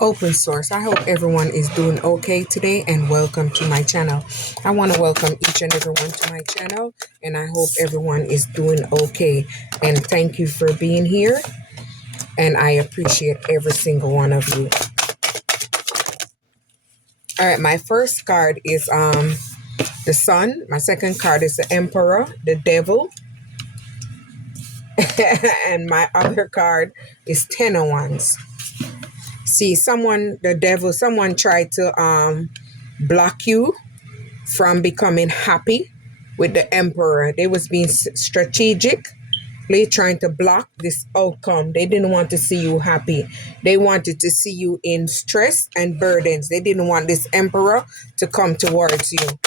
Open source. I hope everyone is doing okay today and welcome to my channel. I want to welcome each and everyone to my channel and I hope everyone is doing okay. And thank you for being here and I appreciate every single one of you. All right, my first card is the Sun. My second card is the Emperor, the Devil. And my other card is Ten of Wands. See, the devil, someone tried to block you from becoming happy with the Emperor. They was being strategically trying to block this outcome. They didn't want to see you happy. They wanted to see you in stress and burdens. They didn't want this Emperor to come towards you.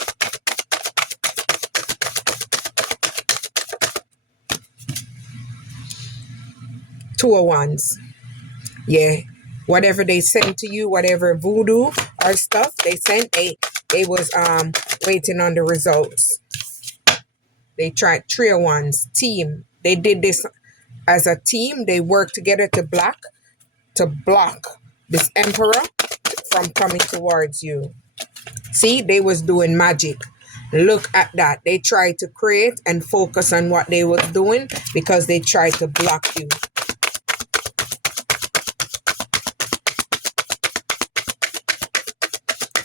Two of Wands. Yeah. Whatever they sent to you, whatever voodoo or stuff they sent, they was waiting on the results. They tried. Three of Wands. Team. They did this as a team. They worked together to block this Emperor from coming towards you. See, they was doing magic. Look at that. They tried to create and focus on what they was doing because they tried to block you.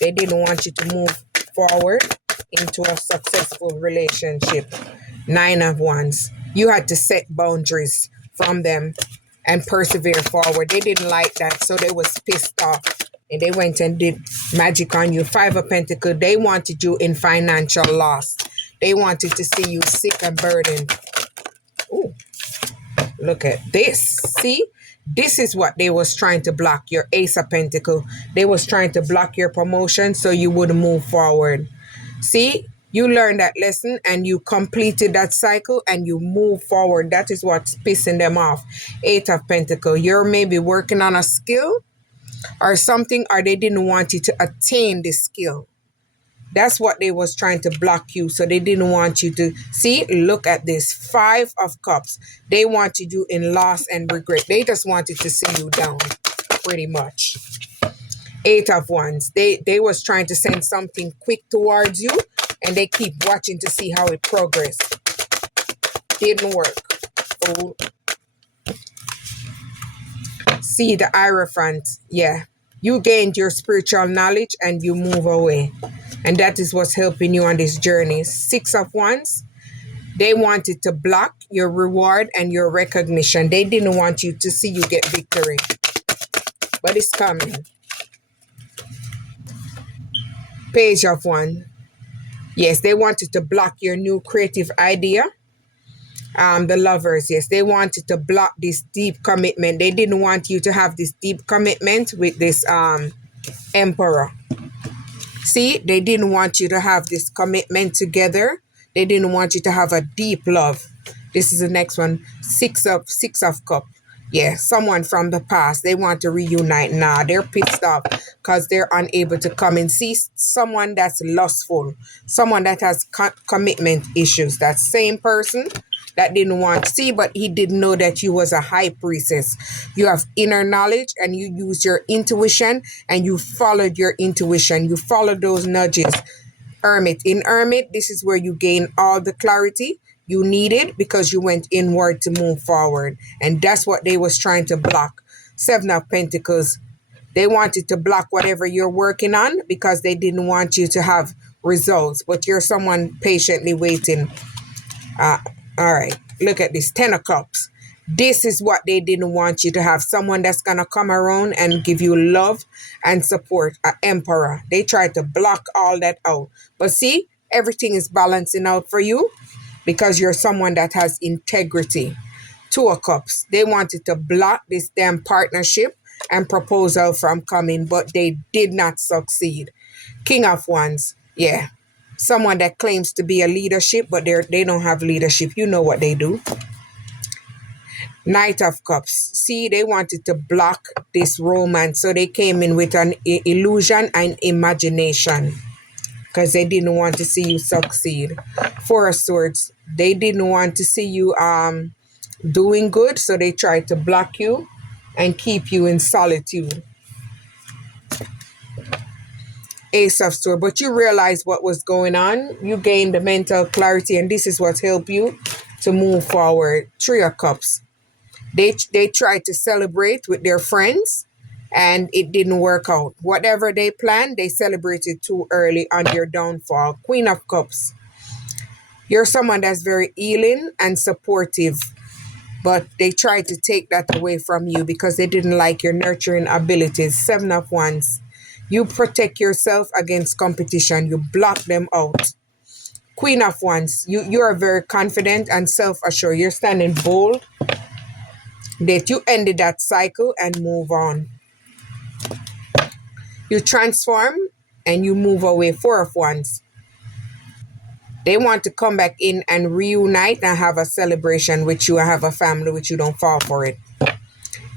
They didn't want you to move forward into a successful relationship. Nine of Wands. You had to set boundaries from them and persevere forward. They didn't like that, so they was pissed off. And they went and did magic on you. Five of Pentacles. They wanted you in financial loss. They wanted to see you sick and burdened. Ooh, look at this. See? This is what they was trying to block, your Ace of Pentacles. They was trying to block your promotion so you wouldn't move forward. See, you learned that lesson and you completed that cycle and you move forward. That is what's pissing them off. Eight of Pentacles. You're maybe working on a skill or something, or they didn't want you to attain this skill. That's what they was trying to block you. So they didn't want you to see. Look at this. Five of Cups. They wanted you in loss and regret. They just wanted to see you down, pretty much. Eight of Wands. They was trying to send something quick towards you, and they keep watching to see how it progress. Didn't work. Oh. See the Hierophant. Yeah. You gained your spiritual knowledge and you move away. And that is what's helping you on this journey. Six of Wands. They wanted to block your reward and your recognition. They didn't want you to see you get victory. But it's coming. Page of Wands. Yes, they wanted to block your new creative idea. The Lovers, yes, they wanted to block this deep commitment. They didn't want you to have this deep commitment with this Emperor. See, they didn't want you to have this commitment together. They didn't want you to have a deep love. This is the next one. Six of Cups. Yeah, someone from the past. They want to reunite. Nah, they're pissed off because they're unable to come and see someone that's lustful. Someone that has commitment issues. That same person that didn't want to see, but he didn't know that you was a high priestess. You have inner knowledge and you use your intuition and you followed your intuition. You followed those nudges. Hermit. In Hermit, this is where you gain all the clarity you needed because you went inward to move forward. And that's what they was trying to block. Seven of Pentacles. They wanted to block whatever you're working on because they didn't want you to have results. But you're someone patiently waiting. All right, look at this. Ten of Cups. This is what they didn't want you to have. Someone that's going to come around and give you love and support. An Emperor. They tried to block all that out. But see, everything is balancing out for you because you're someone that has integrity. Two of Cups. They wanted to block this damn partnership and proposal from coming, but they did not succeed. King of Wands. Yeah. Someone that claims to be a leadership, but they don't have leadership. You know what they do. Knight of Cups. See, they wanted to block this romance. So they came in with an illusion and imagination because they didn't want to see you succeed. Four of Swords. They didn't want to see you doing good. So they tried to block you and keep you in solitude. Ace of Swords. But you realize what was going on. You gained the mental clarity, and this is what helped you to move forward. Three of Cups. They tried to celebrate with their friends, and it didn't work out. Whatever they planned, they celebrated too early on their downfall. Queen of Cups. You're someone that's very healing and supportive, but they tried to take that away from you because they didn't like your nurturing abilities. Seven of Wands. You protect yourself against competition. You block them out. Queen of Wands. You are very confident and self-assured. You're standing bold that you ended that cycle and move on. You transform and you move away. Four of Wands. They want to come back in and reunite and have a celebration with you and have a family with you. Don't fall for it.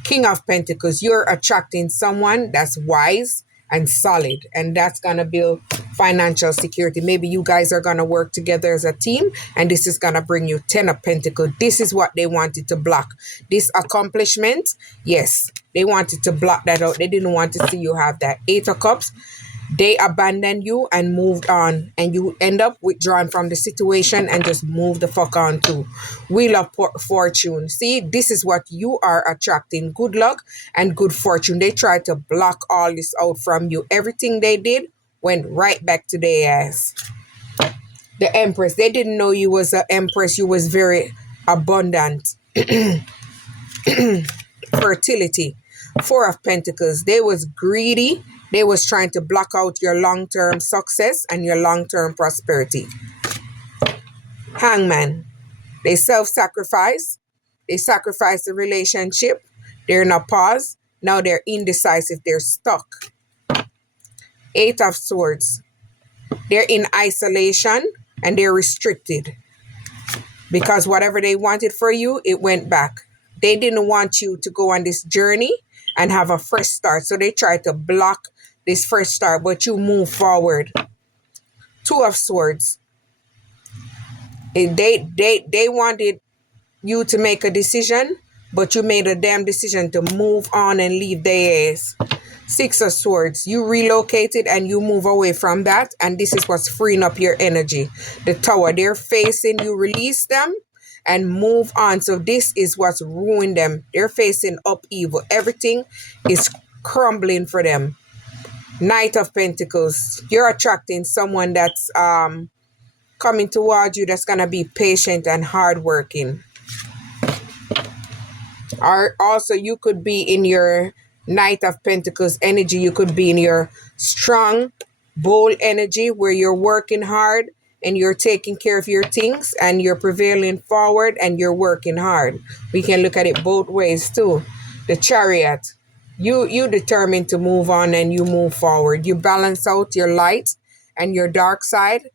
King of Pentacles. You're attracting someone that's wise and solid, and that's going to build financial security. Maybe you guys are going to work together as a team, and this is going to bring you 10 of Pentacles. This is what they wanted to block. This accomplishment, yes, they wanted to block that out. They didn't want to see you have that. Eight of Cups. They abandoned you and moved on, and you end up withdrawing from the situation and just move the fuck on too. Wheel of Fortune. See, this is what you are attracting. Good luck and good fortune. They tried to block all this out from you. Everything they did went right back to their ass. The Empress. They didn't know you was an Empress. You was very abundant. Fertility. Four of Pentacles. They was greedy. They was trying to block out your long-term success and your long-term prosperity. Hangman. They self-sacrifice. They sacrifice the relationship. They're in a pause. Now they're indecisive. They're stuck. Eight of Swords. They're in isolation and they're restricted. Because whatever they wanted for you, it went back. They didn't want you to go on this journey and have a fresh start. So they tried to block this fresh start, but you move forward. Two of Swords. They wanted you to make a decision, but you made a damn decision to move on and leave their ass. Six of Swords. You relocated and you move away from that, and this is what's freeing up your energy. The Tower. They're facing you. Release them and move on. So this is what's ruined them. They're facing upheaval. Everything is crumbling for them. Knight of Pentacles. You're attracting someone that's coming towards you that's going to be patient and hardworking. Or also you could be in your Knight of Pentacles energy. You could be in your strong, bold energy where you're working hard and you're taking care of your things and you're prevailing forward and you're working hard. We can look at it both ways too. The Chariot. You determine to move on and you move forward. You balance out your light and your dark side,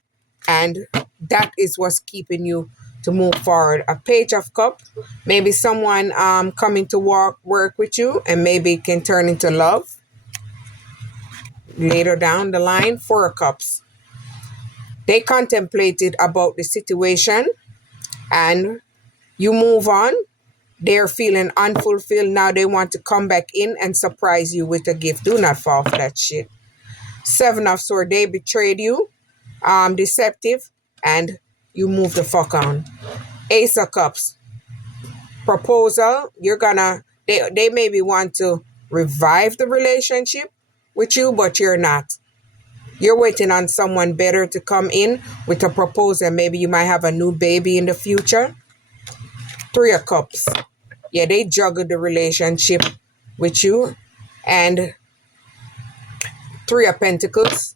and that is what's keeping you to move forward. A Page of Cups. Maybe someone coming to work with you, and maybe it can turn into love later down the line. Four of Cups. They contemplated about the situation and you move on. They're feeling unfulfilled. Now they want to come back in and surprise you with a gift. Do not fall for that shit. Seven of Swords. They betrayed you. Deceptive. And you move the fuck on. Ace of Cups. Proposal. You're gonna... They maybe want to revive the relationship with you, but you're not. You're waiting on someone better to come in with a proposal. Maybe you might have a new baby in the future. Three of Cups. Yeah, they juggled the relationship with you. And Three of Pentacles.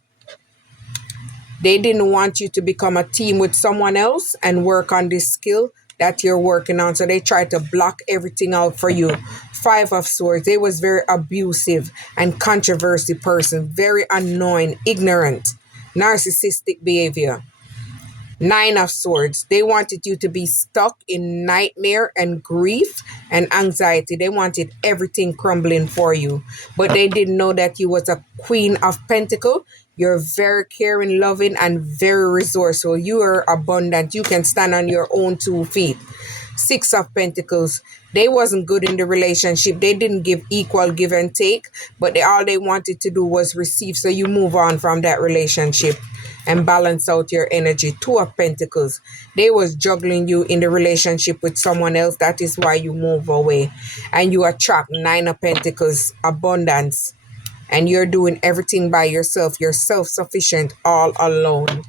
They didn't want you to become a team with someone else and work on this skill that you're working on. So they tried to block everything out for you. Five of Swords. They was very abusive and controversy person. Very annoying, ignorant, narcissistic behavior. Nine of Swords. They wanted you to be stuck in nightmare and grief and anxiety. They wanted everything crumbling for you. But they didn't know that you was a Queen of Pentacles. You're very caring, loving, and very resourceful. You are abundant. You can stand on your own 2 feet. Six of Pentacles. They wasn't good in the relationship. They didn't give equal give and take, but all they wanted to do was receive. So you move on from that relationship and balance out your energy. Two of Pentacles. They was juggling you in the relationship with someone else. That is why you move away. And you attract Nine of Pentacles, abundance. And you're doing everything by yourself. You're self-sufficient, all alone.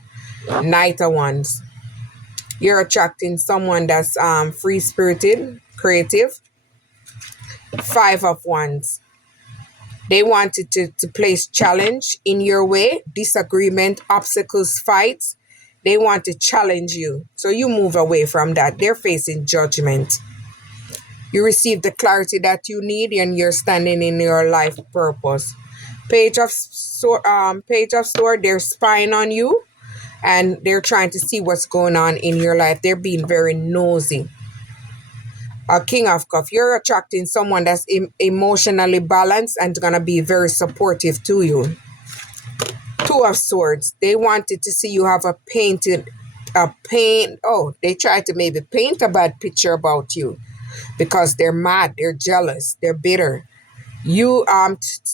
Knight of Wands. You're attracting someone that's free-spirited, creative. Five of Wands. They wanted to place challenge in your way, disagreement, obstacles, fights. They want to challenge you. So you move away from that. They're facing judgment. You receive the clarity that you need and you're standing in your life purpose. Page of Sword, they're spying on you and they're trying to see what's going on in your life. They're being very nosy. King of Cups, you're attracting someone that's emotionally balanced and gonna be very supportive to you. Two of Swords, they wanted to see you have they tried to maybe paint a bad picture about you because they're mad, they're jealous, they're bitter. You,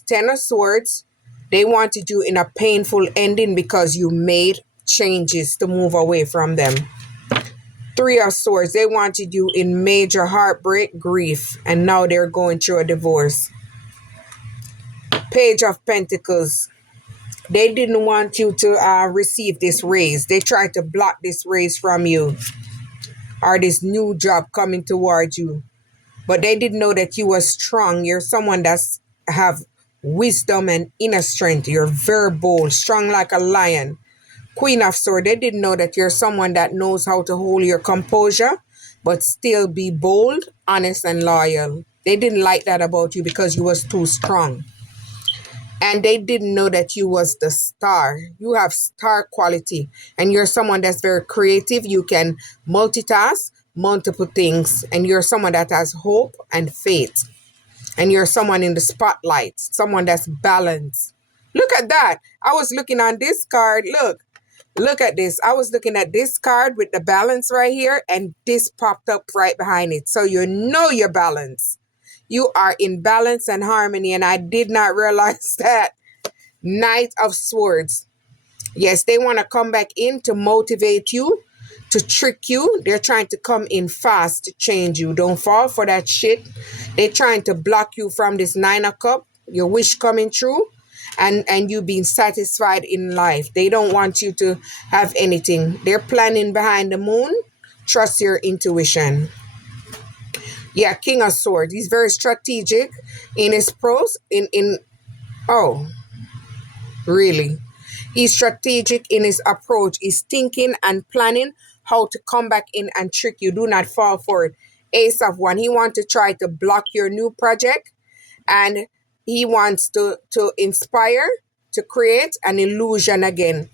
Ten of Swords, they wanted you in a painful ending because you made changes to move away from them. Three of Swords, they wanted you in major heartbreak, grief, and now they're going through a divorce. Page of Pentacles, they didn't want you to receive this raise. They tried to block this raise from you or this new job coming towards you. But they didn't know that you were strong. You're someone that's have wisdom and inner strength. You're very bold, strong like a lion. Queen of Swords, they didn't know that you're someone that knows how to hold your composure, but still be bold, honest, and loyal. They didn't like that about you because you was too strong. And they didn't know that you was the star. You have star quality. And you're someone that's very creative. You can multitask, multiple things. And you're someone that has hope and faith. And you're someone in the spotlight. Someone that's balanced. Look at that. I was looking on this card. Look at this. I was looking at this card with the balance right here. And this popped up right behind it. So you know you're balanced. You are in balance and harmony, and I did not realize that. Knight of Swords. Yes, they want to come back in to motivate you, to trick you. They're trying to come in fast to change you. Don't fall for that shit. They're trying to block you from this Nine of Cups, your wish coming true, and you being satisfied in life. They don't want you to have anything. They're planning behind the moon. Trust your intuition. Yeah, King of Swords. He's very strategic in his pros. Really? He's strategic in his approach. He's thinking and planning how to come back in and trick you. Do not fall for it. Ace of Wands. He wants to try to block your new project. And he wants to inspire, to create an illusion again.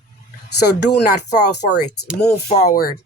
So do not fall for it. Move forward.